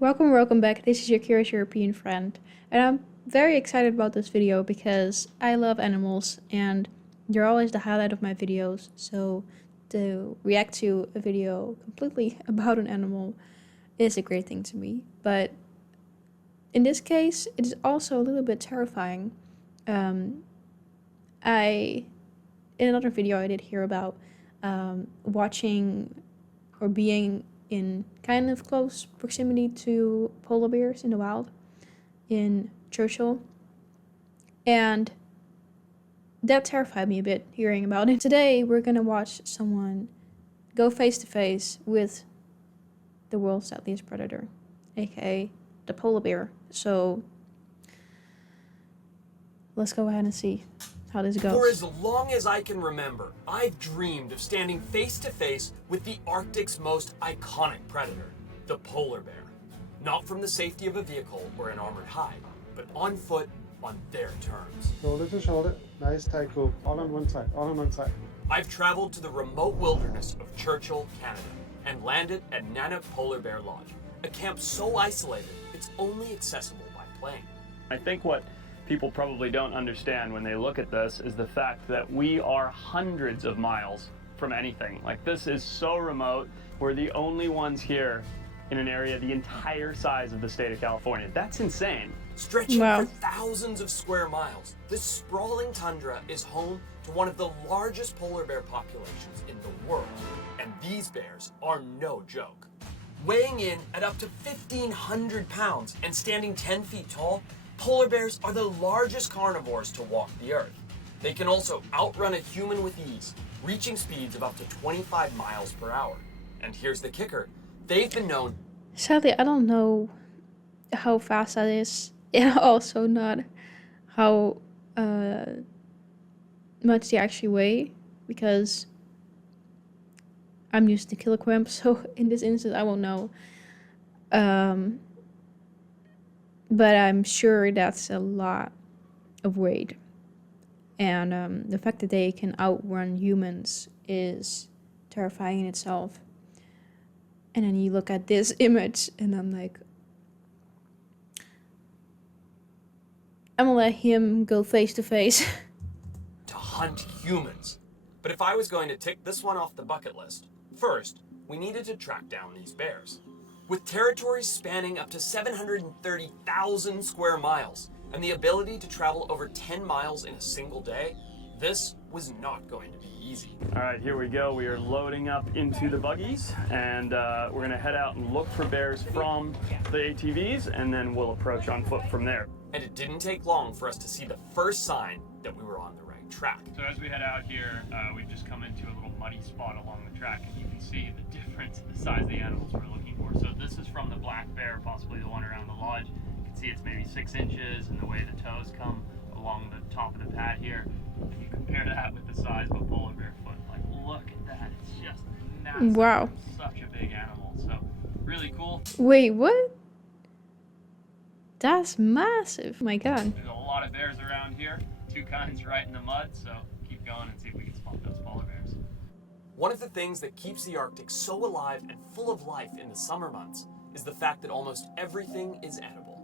Welcome back. This is your curious European friend, and I'm very excited about this video because I love animals and they're always the highlight of my videos. So to react to a video completely about an animal is a great thing to me. But in this case, it is also a little bit terrifying. I in another video I did hear about watching or being in kind of close proximity to polar bears in the wild in Churchill, and that terrified me a bit hearing about it. Today we're gonna watch someone go face to face with the world's deadliest predator, aka the polar bear. So let's go ahead and see how this goes. For as long as I can remember, I've dreamed of standing face to face with the Arctic's most iconic predator, the polar bear. Not from the safety of a vehicle or an armored hide, but on foot on their terms. Shoulder to shoulder, nice tight group, all on one side, all on one side. I've traveled to the remote wilderness of Churchill, Canada, and landed at Nanook Polar Bear Lodge, a camp so isolated it's only accessible by plane. I think what people probably don't understand when they look at this is the fact that we are hundreds of miles from anything. Like, this is so remote. We're the only ones here in an area the entire size of the state of California. That's insane. Stretching Wow. for thousands of square miles, this sprawling tundra is home to one of the largest polar bear populations in the world. And these bears are no joke. Weighing in at up to 1,500 pounds and standing 10 feet tall, polar bears are the largest carnivores to walk the earth. They can also outrun a human with ease, reaching speeds of up to 25 miles per hour. And here's the kicker. They've been known... Sadly, I don't know how fast that is, and also not how much they actually weigh, because I'm used to kilograms, so in this instance I won't know. But I'm sure that's a lot of weight. And the fact that they can outrun humans is terrifying in itself. And then you look at this image and I'm like, I'm gonna let him go face to face. to hunt humans. But if I was going to tick this one off the bucket list, first, we needed to track down these bears. With territories spanning up to 730,000 square miles and the ability to travel over 10 miles in a single day, this was not going to be easy. All right, here we go. We are loading up into the buggies, and we're gonna head out and look for bears from the ATVs, and then we'll approach on foot from there. And it didn't take long for us to see the first sign that we were on the right track. So as we head out here, we've just come into a little muddy spot along the track, and you can see the difference in the size of the animals we're looking for. So this is from the black bear, possibly the one around the lodge. You can see it's maybe 6 inches, and the way the toes come along the top of the pad here. If you compare that with the size of a polar bear foot, like, look at that. It's just massive. Wow. It's such a big animal. So really cool. Wait, what? That's massive. Oh my god. There's a lot of bears around here. 2 kinds right in the mud, so keep going and see if we can spot those polar bears. One of the things that keeps the Arctic so alive and full of life in the summer months is the fact that almost everything is edible.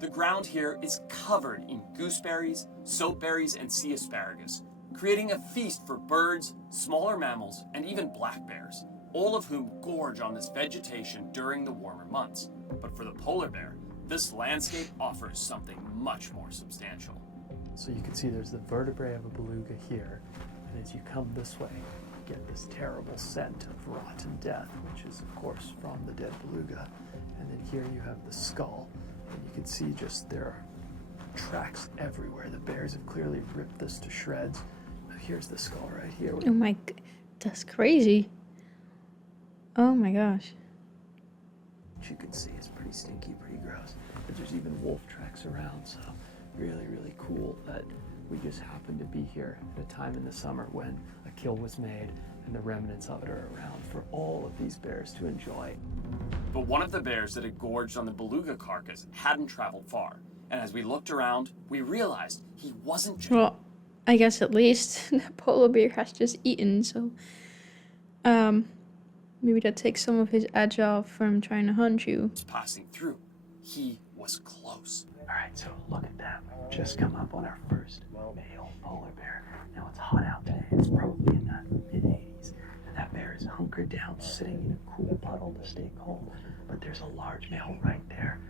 The ground here is covered in gooseberries, soapberries, and sea asparagus, creating a feast for birds, smaller mammals, and even black bears, all of whom gorge on this vegetation during the warmer months. But for the polar bear, this landscape offers something much more substantial. So you can see there's the vertebrae of a beluga here, and as you come this way, you get this terrible scent of rotten death, which is of course from the dead beluga. And then here you have the skull, and you can see just there are tracks everywhere. The bears have clearly ripped this to shreds. Now here's the skull right here. Oh my, that's crazy. Oh my gosh. Which you can see is pretty stinky, pretty gross. But there's even wolf tracks around, so really cool that we just happen to be here at a time in the summer when a kill was made and the remnants of it are around for all of these bears to enjoy. But one of the bears that had gorged on the beluga carcass hadn't traveled far, and as we looked around, we realized he wasn't just... Well, I guess at least the polar bear has just eaten, so Maybe that takes some of his edge off from trying to hunt you. was passing through. He was close. Alright, so look at that. We've just come up on our first male polar bear. Now it's hot out today. It's probably in the mid-80s. And that bear is hunkered down, sitting in a cool puddle to stay cold. But there's a large male right there,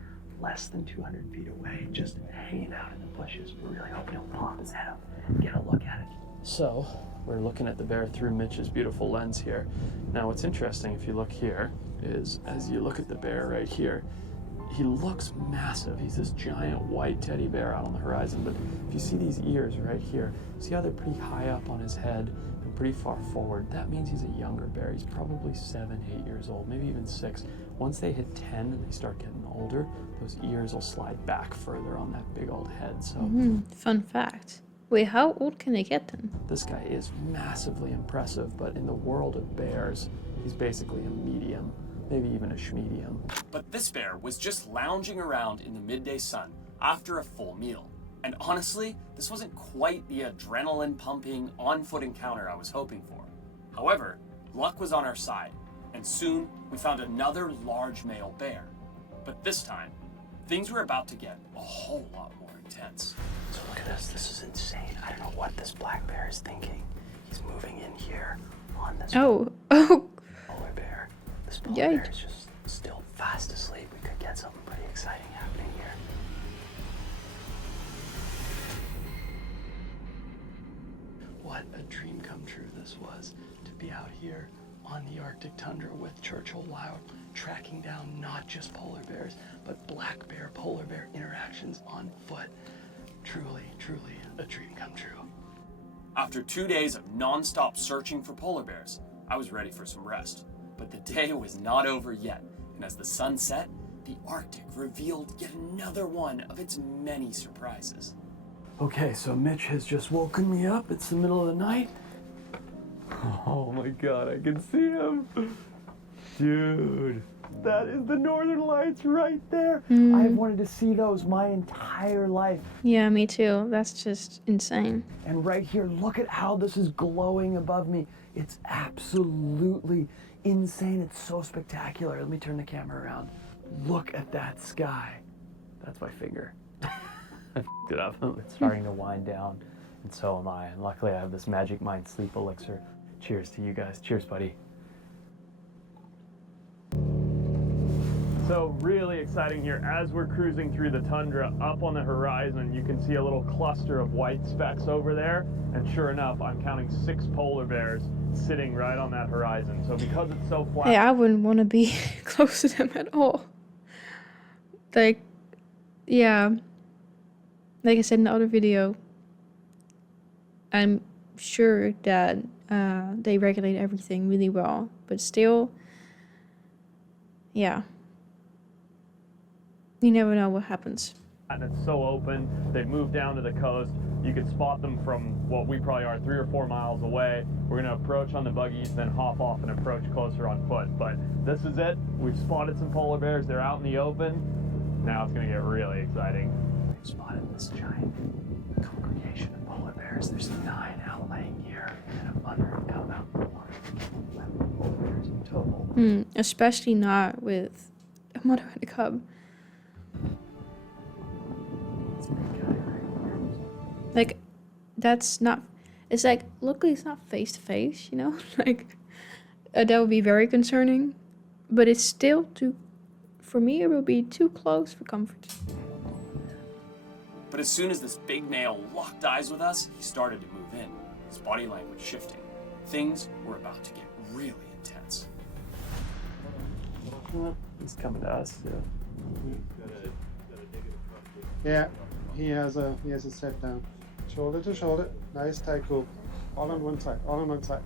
less than 200 feet away, just hanging out in the bushes. We're really hoping he'll pop his head up and get a look at it. So, we're looking at the bear through Mitch's beautiful lens here. Now what's interesting, if you look here, is as you look at the bear right here, he looks massive. He's this giant white teddy bear out on the horizon, but if you see these ears right here, see how they're pretty high up on his head and pretty far forward? That means he's a younger bear. He's probably 7, 8 years old, maybe even 6. Once they hit 10 and they start getting older, those ears will slide back further on that big old head. So Fun fact. Wait, how old can they get then? this guy is massively impressive, but in the world of bears, he's basically a medium, maybe even a schmedium. But this bear was just lounging around in the midday sun after a full meal. And honestly, this wasn't quite the adrenaline-pumping, on-foot encounter I was hoping for. However, luck was on our side, and soon we found another large male bear. But this time, things were about to get a whole lot more intense. So look at this. This is insane. I don't know what this black bear is thinking. He's moving in here on this Oh, polar bear. This polar bear Yikes. is just still fast asleep. We could get something pretty exciting happening here. What a dream come true this was, to be out here on the Arctic tundra with Churchill Wild, tracking down not just polar bears, but black bear, polar bear interactions on foot. Truly, truly a dream come true. After 2 days of non-stop searching for polar bears, I was ready for some rest. But the day was not over yet, and as the sun set, the Arctic revealed yet another one of its many surprises. Okay, so Mitch has just woken me up. It's the middle of the night. Oh my god, I can see him. Dude, that is the Northern Lights right there. I've wanted to see those my entire life. yeah, me too. That's just insane. And right here, look at how this is glowing above me. It's absolutely insane. It's so spectacular. Let me turn the camera around. Look at that sky. That's my finger. I f***ed it up. It's starting to wind down, and so am I. And luckily I have this Magic Mind sleep elixir. Cheers to you guys. Cheers, buddy. So really exciting here. As we're cruising through the tundra, up on the horizon, you can see a little cluster of white specks over there. And sure enough, I'm counting 6 polar bears sitting right on that horizon. So because it's so flat... Hey, I wouldn't want to be close to them at all. Like, yeah. Like I said in the other video, I'm sure that they regulate everything really well. But still, yeah. You never know what happens. And it's so open. They've moved down to the coast. You can spot them from what we probably are 3 or 4 miles away. We're gonna approach on the buggies, then hop off and approach closer on foot. But this is it. We've spotted some polar bears. They're out in the open. Now it's gonna get really exciting. We've spotted this giant congregation of polar bears. There's 9 out laying here, and a mother and cub out in the water. 11 polar bears in total. Especially not with a mother and a cub. This big guy right here. Like, that's not... It's like, luckily it's not face to face, you know? Like, that would be very concerning. But it's still too... For me, it would be too close for comfort. But as soon as this big male locked eyes with us, he started to move in, his body language shifting. Things were about to get really intense. He's coming to us, yeah. Yeah, he has a set down. Shoulder to shoulder. Nice taiko. All on one side. All on one side.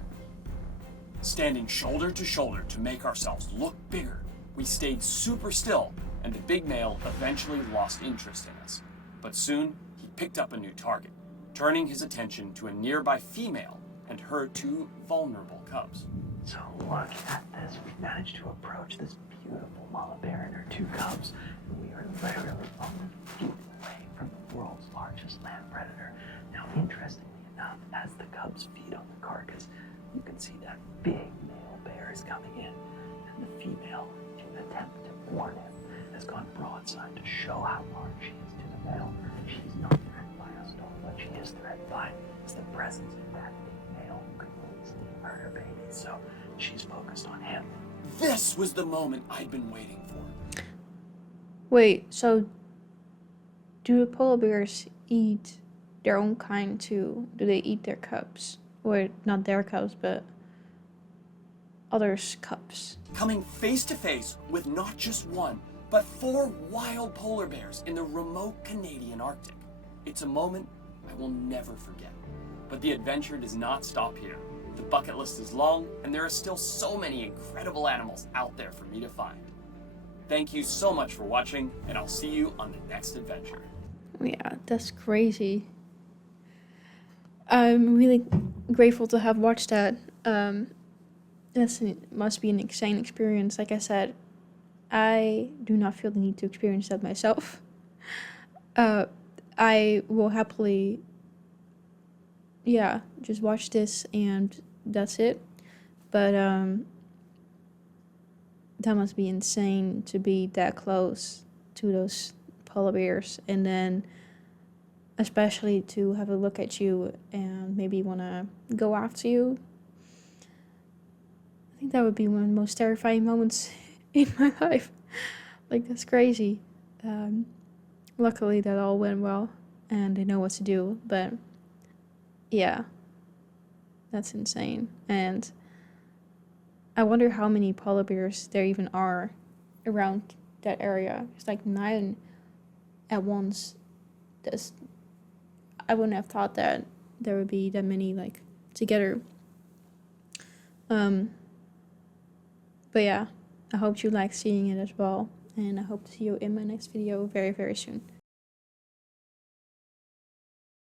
Standing shoulder to shoulder to make ourselves look bigger, we stayed super still, and the big male eventually lost interest in us. But soon, he picked up a new target, turning his attention to a nearby female and her 2 vulnerable cubs. So look at this. We managed to approach this beautiful mama bear and her 2 cubs. And we are literally only feet away from the world's largest land predator. Now, interestingly enough, as the cubs feed on the carcass, you can see that big male bear bear is coming in, and the female, in an attempt to warn him, has gone broadside to show how large she is to the male. She's not threatened by us at all. What she is threatened by is the presence of that big male who can release the murder baby. So she's focused on him. This was the moment I'd been waiting for. Wait, so do the polar bears eat their own kind too? Do they eat their cubs? Or not their cubs, but others' cubs? Coming face to face with not just one, but 4 wild polar bears in the remote Canadian Arctic. It's a moment I will never forget. But the adventure does not stop here. The bucket list is long, and there are still so many incredible animals out there for me to find. Thank you so much for watching, and I'll see you on the next adventure. Yeah, that's crazy. I'm really grateful to have watched that. Must be an insane experience. Like I said, I do not feel the need to experience that myself. I will happily, just watch this and that's it. But that must be insane to be that close to those polar bears, and then especially to have a look at you and maybe want to go after you. I think that would be one of the most terrifying moments in my life. Like, that's crazy. Luckily that all went well and they know what to do, but yeah, that's insane. And I wonder how many polar bears there even are around that area. It's like 9 at once. I wouldn't have thought that there would be that many like together. But yeah, I hope you like seeing it as well, and I hope to see you in my next video very, very soon.